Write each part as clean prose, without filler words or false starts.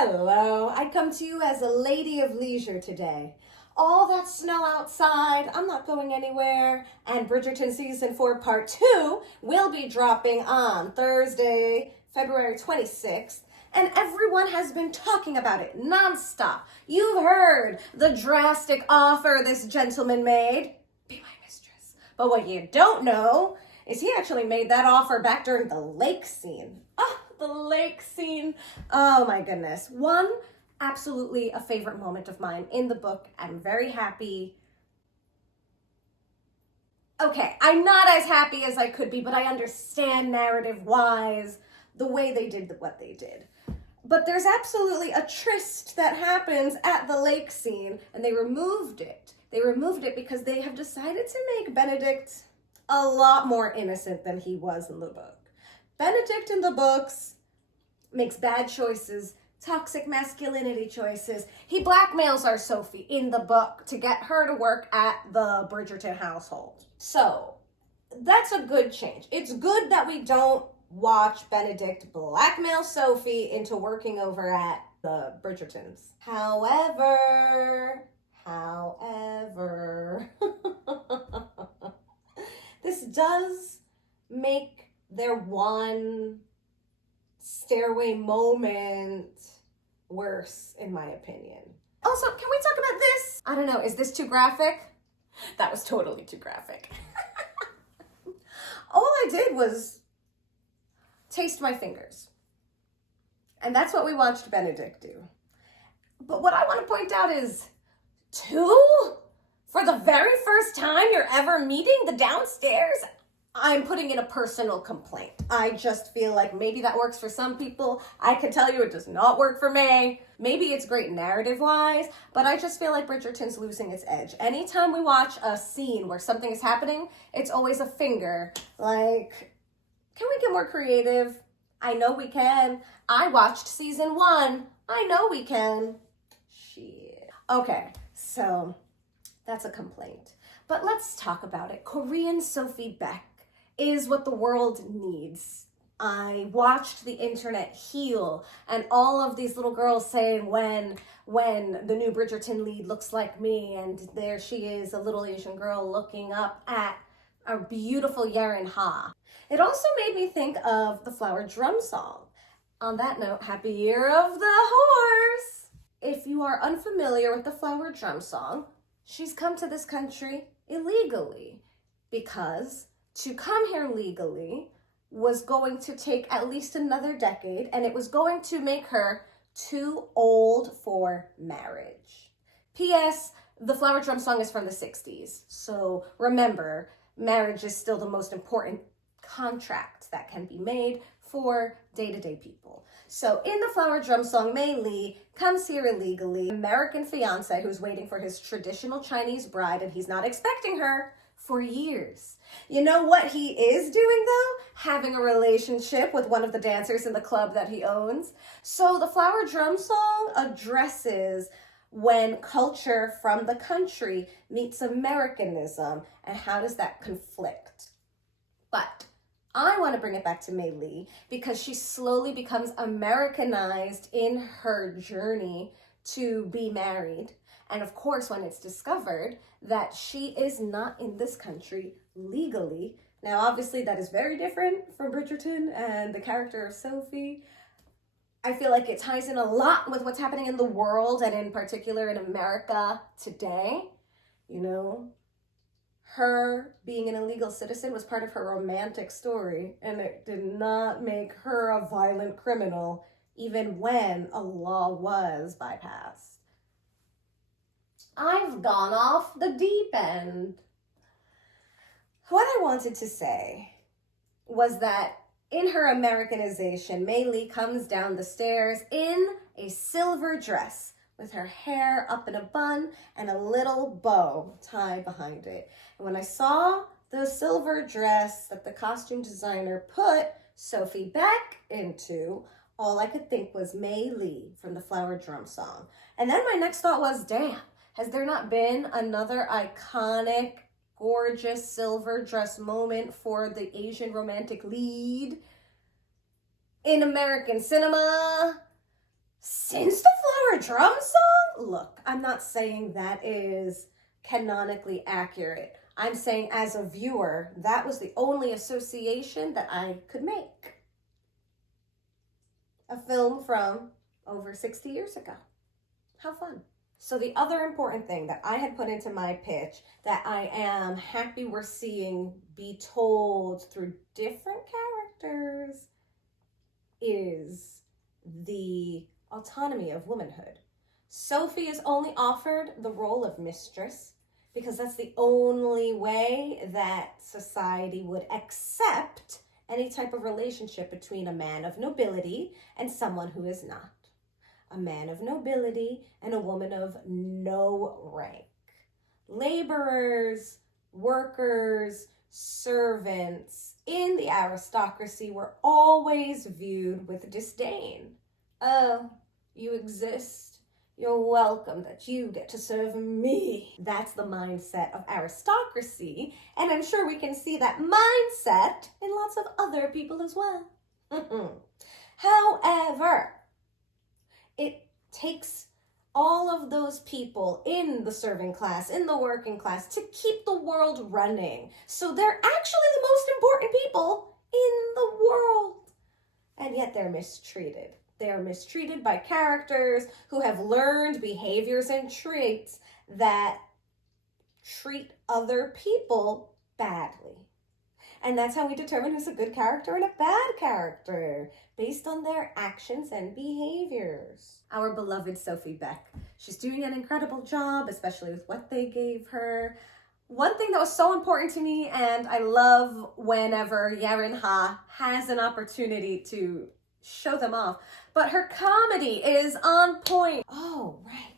Hello, I come to you as a lady of leisure today. All that snow outside, I'm not going anywhere, and Bridgerton Season 4 Part 2 will be dropping on Thursday, February 26th, and everyone has been talking about it nonstop. You've heard the drastic offer this gentleman made, be my mistress. But what you don't know is he actually made that offer back during the lake scene. The lake scene. Oh my goodness. One, absolutely a favorite moment of mine in the book. I'm very happy. Okay, I'm not as happy as I could be, but I understand narrative-wise the way they did what they did. But there's absolutely a tryst that happens at the lake scene, and they removed it. They removed it because they have decided to make Benedict a lot more innocent than he was in the book. Benedict in the books makes bad choices, toxic masculinity choices. He blackmails our Sophie in the book to get her to work at the Bridgerton household. So that's a good change. It's good that we don't watch Benedict blackmail Sophie into working over at the Bridgertons. However, this does make their one stairway moment worse, in my opinion. Also, can we talk about this? I don't know, is this too graphic? That was totally too graphic. All I did was taste my fingers. And that's what we watched Benedict do. But what I want to point out is, two? For the very first time you're ever meeting the downstairs? I'm putting in a personal complaint. I just feel like maybe that works for some people. I can tell you it does not work for me. Maybe it's great narrative-wise, but I just feel like Bridgerton's losing its edge. Anytime we watch a scene where something is happening, it's always a finger. Like, can we get more creative? I know we can. I watched season 1. I know we can. Shit. Okay, so that's a complaint. But let's talk about it. Korean Sophie BAEK is what the world needs. I watched the internet heal and all of these little girls saying when the new Bridgerton lead looks like me, and there she is, a little Asian girl looking up at a beautiful Yaren Ha. It also made me think of the Flower Drum Song. On that note, happy year of the horse! If you are unfamiliar with the Flower Drum Song, she's come to this country illegally because to come here legally was going to take at least another decade, and it was going to make her too old for marriage. P.S. The Flower Drum Song is from the 60s, so remember, marriage is still the most important contract that can be made for day-to-day people. So in the Flower Drum Song, Mei Li comes here illegally, American fiance who's waiting for his traditional Chinese bride, and he's not expecting her for years. You know what he is doing though? Having a relationship with one of the dancers in the club that he owns. So the Flower Drum Song addresses when culture from the country meets Americanism, and how does that conflict? But I want to bring it back to Mei Li because she slowly becomes Americanized in her journey to be married. And of course, when it's discovered that she is not in this country legally, now obviously that is very different from Bridgerton and the character of Sophie. I feel like it ties in a lot with what's happening in the world, and in particular in America today. You know, her being an illegal citizen was part of her romantic story, and it did not make her a violent criminal, even when a law was bypassed. I've gone off the deep end. What I wanted to say was that in her Americanization, Mei Li comes down the stairs in a silver dress with her hair up in a bun and a little bow tied behind it. And when I saw the silver dress that the costume designer put Sophie BAEK into, all I could think was Mei Li from the Flower Drum Song. And then my next thought was, damn, has there not been another iconic, gorgeous silver dress moment for the Asian romantic lead in American cinema Since the Flower Drum Song? Look, I'm not saying that is canonically accurate. I'm saying as a viewer, that was the only association that I could make. A film from over 60 years ago. How fun. So the other important thing that I had put into my pitch that I am happy we're seeing be told through different characters is the autonomy of womanhood. Sophie is only offered the role of mistress because that's the only way that society would accept any type of relationship between a man of nobility and someone who is not. A man of nobility and a woman of no rank. Laborers, workers, servants in the aristocracy were always viewed with disdain. Oh, you exist. You're welcome that you get to serve me. That's the mindset of aristocracy, and I'm sure we can see that mindset in lots of other people as well. However, it takes all of those people in the serving class, in the working class, to keep the world running. So they're actually the most important people in the world. And yet they're mistreated. They are mistreated by characters who have learned behaviors and traits that treat other people badly. And that's how we determine who's a good character and a bad character, based on their actions and behaviors. Our beloved Sophie BAEK. She's doing an incredible job, especially with what they gave her. One thing that was so important to me, and I love whenever Yaren Ha has an opportunity to show them off, but her comedy is on point. Oh, right.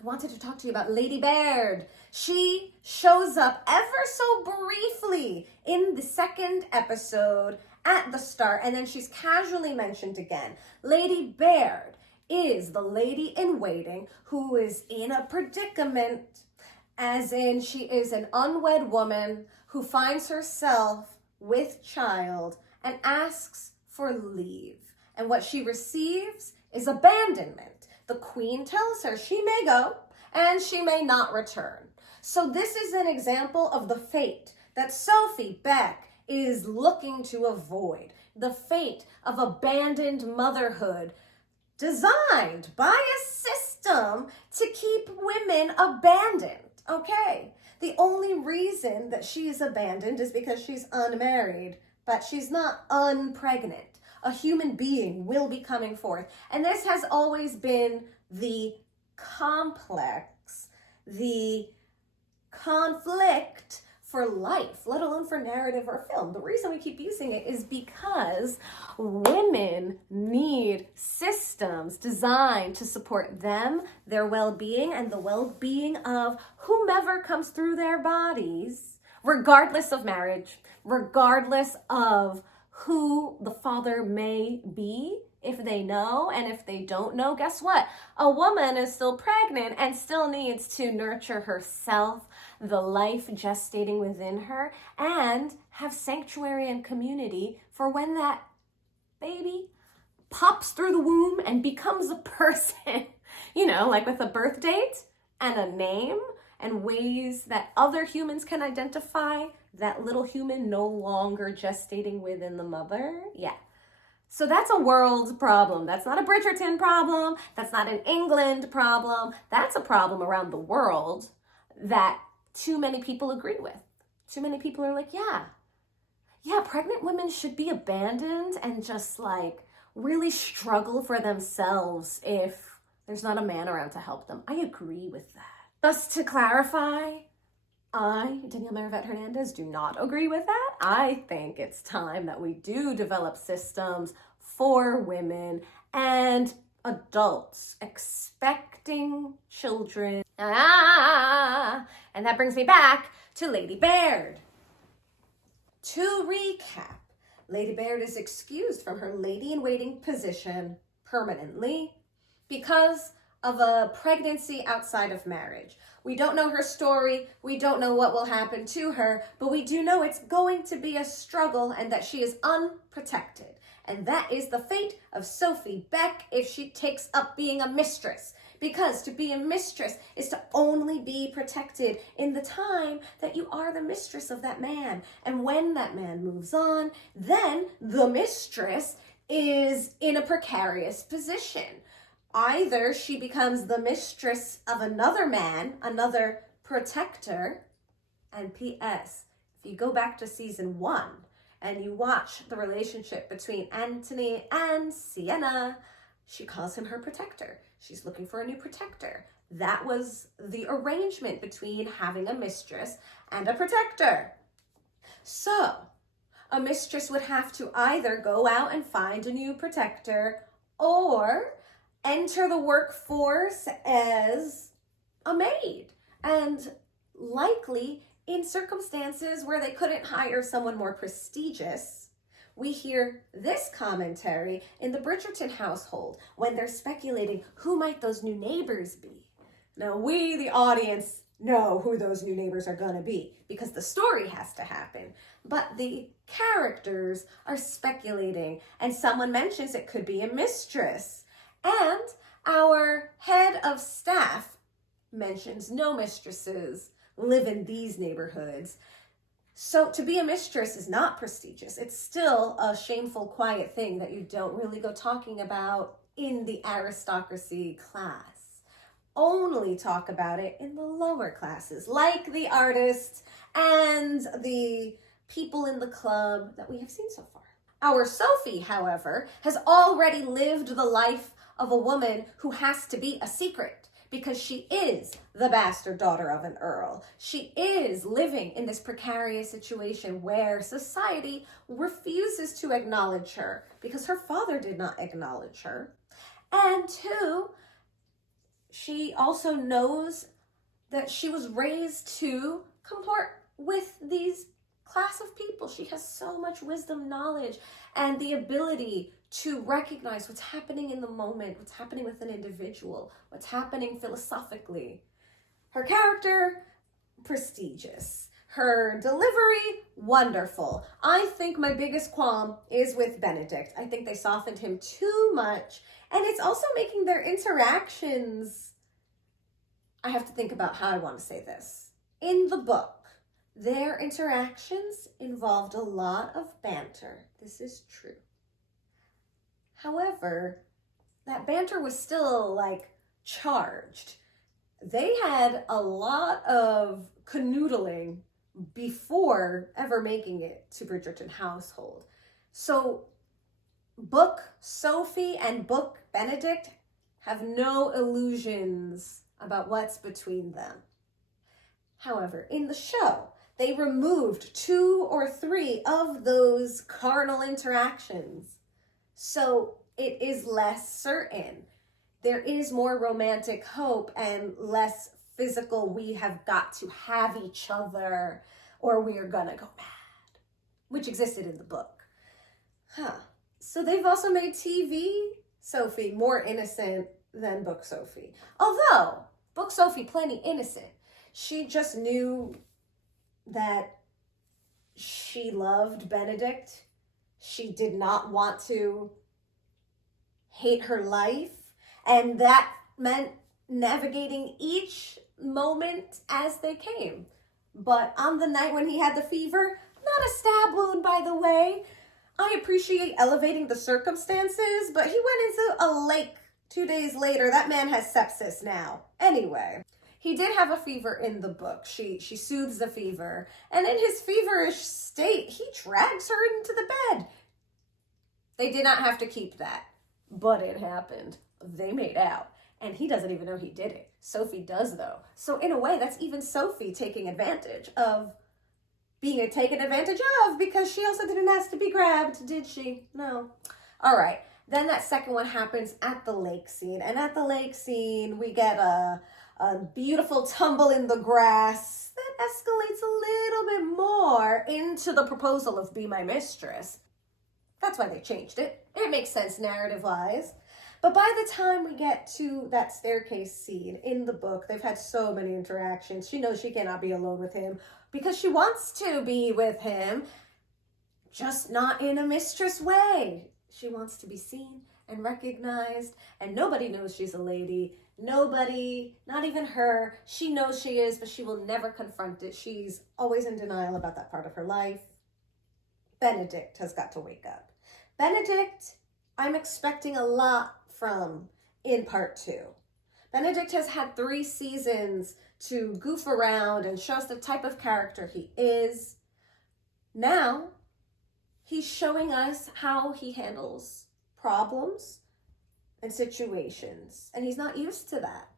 I wanted to talk to you about Lady Baird. She shows up ever so briefly in the second episode at the start, and then she's casually mentioned again. Lady Baird is the lady in waiting who is in a predicament, as in she is an unwed woman who finds herself with child and asks for leave. And what she receives is abandonment. The queen tells her she may go and she may not return. So this is an example of the fate that Sophie BAEK is looking to avoid. The fate of abandoned motherhood designed by a system to keep women abandoned. Okay, the only reason that she is abandoned is because she's unmarried, but she's not unpregnant. A human being will be coming forth. And this has always been the complex, the conflict for life, let alone for narrative or film. The reason we keep using it is because women need systems designed to support them, their well-being, and the well-being of whomever comes through their bodies, regardless of marriage, regardless of who the father may be. If they know, and if they don't know, guess what? A woman is still pregnant and still needs to nurture herself, the life gestating within her, and have sanctuary and community for when that baby pops through the womb and becomes a person. You know, like with a birth date and a name and ways that other humans can identify that little human no longer gestating within the mother. Yeah. So that's a world problem. That's not a Bridgerton problem. That's not an England problem. That's a problem around the world that too many people agree with. Too many people are like, yeah, pregnant women should be abandoned and just like really struggle for themselves if there's not a man around to help them. I agree with that. Thus, to clarify, I, Danielle Marivet Hernandez, do not agree with that. I think it's time that we do develop systems for women and adults expecting children. And that brings me back to Lady Baird. To recap, Lady Baird is excused from her lady-in-waiting position permanently because of a pregnancy outside of marriage. We don't know her story. We don't know what will happen to her, but we do know it's going to be a struggle and that she is unprotected. And that is the fate of Sophie BAEK if she takes up being a mistress. Because to be a mistress is to only be protected in the time that you are the mistress of that man. And when that man moves on, then the mistress is in a precarious position. Either she becomes the mistress of another man, another protector, and P.S., if you go back to season 1 and you watch the relationship between Anthony and Sienna, she calls him her protector. She's looking for a new protector. That was the arrangement between having a mistress and a protector. So, a mistress would have to either go out and find a new protector or enter the workforce as a maid. And likely in circumstances where they couldn't hire someone more prestigious, we hear this commentary in the Bridgerton household when they're speculating who might those new neighbors be. Now we, the audience, know who those new neighbors are gonna be because the story has to happen. But the characters are speculating, and someone mentions it could be a mistress. And our head of staff mentions no mistresses live in these neighborhoods. So to be a mistress is not prestigious. It's still a shameful, quiet thing that you don't really go talking about in the aristocracy class. Only talk about it in the lower classes, like the artists and the people in the club that we have seen so far. Our Sophie, however, has already lived the life of a woman who has to be a secret because she is the bastard daughter of an earl. She is living in this precarious situation where society refuses to acknowledge her because her father did not acknowledge her. And 2, she also knows that she was raised to comport with these class of people. She has so much wisdom, knowledge, and the ability to recognize what's happening in the moment, what's happening with an individual, what's happening philosophically. Her character, prestigious. Her delivery, wonderful. I think my biggest qualm is with Benedict. I think they softened him too much, and it's also making their interactions, I have to think about how I want to say this. In the book, their interactions involved a lot of banter. This is true. However, that banter was still like charged. They had a lot of canoodling before ever making it to Bridgerton household. So book Sophie and book Benedict have no illusions about what's between them. However, in the show, they removed 2 or 3 of those carnal interactions. So it is less certain. There is more romantic hope and less physical, we have got to have each other or we are gonna go mad, which existed in the book. So they've also made TV Sophie more innocent than book Sophie. Although, book Sophie plenty innocent. She just knew that she loved Benedict. She did not want to hate her life, and that meant navigating each moment as they came. But on the night when he had the fever, not a stab wound, by the way. I appreciate elevating the circumstances, but he went into a lake 2 days later. That man has sepsis now. Anyway, he did have a fever in the book. She soothes the fever. And in his feverish state, he drags her into the bed. They did not have to keep that, but it happened. They made out. And he doesn't even know he did it. Sophie does, though. So in a way, that's even Sophie taking advantage of being taken advantage of, because she also didn't ask to be grabbed, did she? No. All right. Then that second one happens at the lake scene. And at the lake scene, we get a beautiful tumble in the grass that escalates a little bit more into the proposal of Be My Mistress. That's why they changed it. It makes sense narrative-wise. But by the time we get to that staircase scene in the book, they've had so many interactions. She knows she cannot be alone with him because she wants to be with him, just not in a mistress way. She wants to be seen and recognized, and nobody knows she's a lady. Nobody, not even her. She knows she is, but she will never confront it. She's always in denial about that part of her life. Benedict has got to wake up. Benedict, I'm expecting a lot from in part 2. Benedict has had 3 seasons to goof around and show us the type of character he is. Now, he's showing us how he handles problems and situations, and he's not used to that.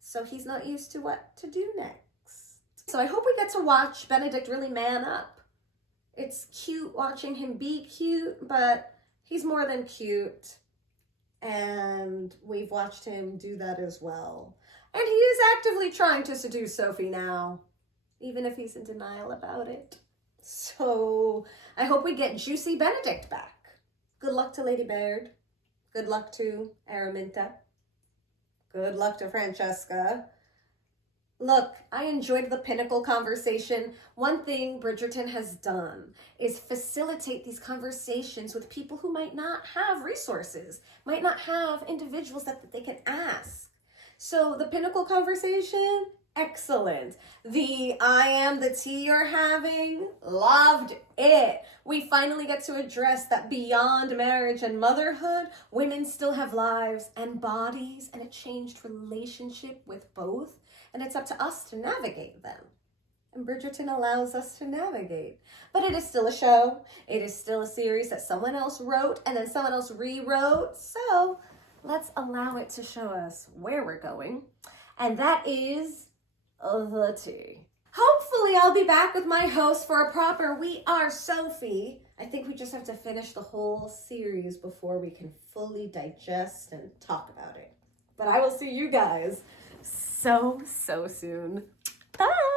So he's not used to what to do next. So I hope we get to watch Benedict really man up. It's cute watching him be cute, but he's more than cute. And we've watched him do that as well. And he is actively trying to seduce Sophie now, even if he's in denial about it. So I hope we get juicy Benedict back. Good luck to Lady Baird. Good luck to Araminta. Good luck to Francesca. Look, I enjoyed the Pinnacle conversation. One thing Bridgerton has done is facilitate these conversations with people who might not have resources, might not have individuals that they can ask. So the Pinnacle conversation, excellent. The I am the tea you're having, loved it. We finally get to address that beyond marriage and motherhood, women still have lives and bodies and a changed relationship with both. And it's up to us to navigate them. And Bridgerton allows us to navigate. But it is still a show. It is still a series that someone else wrote and then someone else rewrote. So let's allow it to show us where we're going. And that is the tea. Hopefully I'll be back with my host for a proper We Are Sophie. I think we just have to finish the whole series before we can fully digest and talk about it. But I will see you guys so soon. Bye!